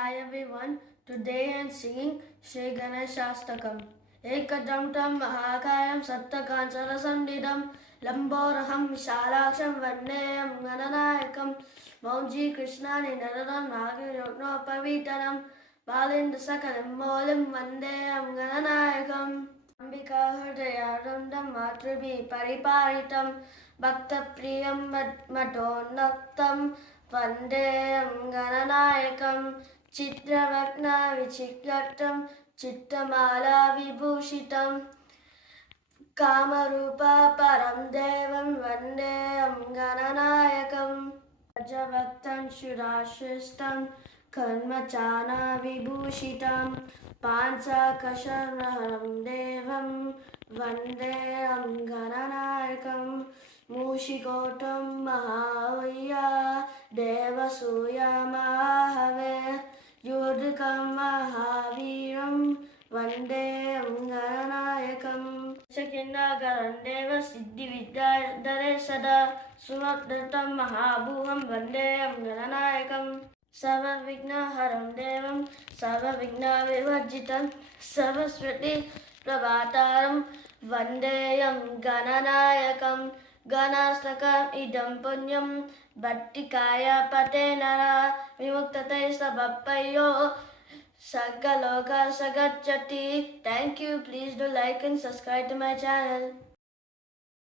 Hi everyone. Today I am singing Shri Ganeshastakam. Ekadam tam mahakayam sattakansarasandidam lamboraham vishalaksham vandeyam gananayakam Mauji Krishnani nararam nagayognopavitanam Balinda sakalam molim vandeyam gananayakam Ambika hridayarundam matribhi pariparitam Bhakta priyam madonnaktam Vandeyam Gananayakam Chitravakna Vichikratam Chittamala Vibhushitam Kamarupa Param Devam Vandeyam Gananayakam Rajavaktam Shurashristam Karmachana Vibhushitam Pansakasharam Devam Vandeyam Gananayakam Mushikotam Mahavaya Devasuya Mahave Yudhikam Mahaviram Vandeyam Gananayakam Sakinagaran Deva Siddhi Vidyadhare Sada Sumakdatam Mahabhuham Vandeyam Gananayakam Sava Vigna Haram Devam Sava Vigna Vivarjitam Saraswati Prabhataram Vandeyam Gananayakam Ganastakam idam punyam Bhattikaya patenara Vimuktate sabappayo Sagaloka sagacchati. Thank you. Please do like and subscribe to my channel.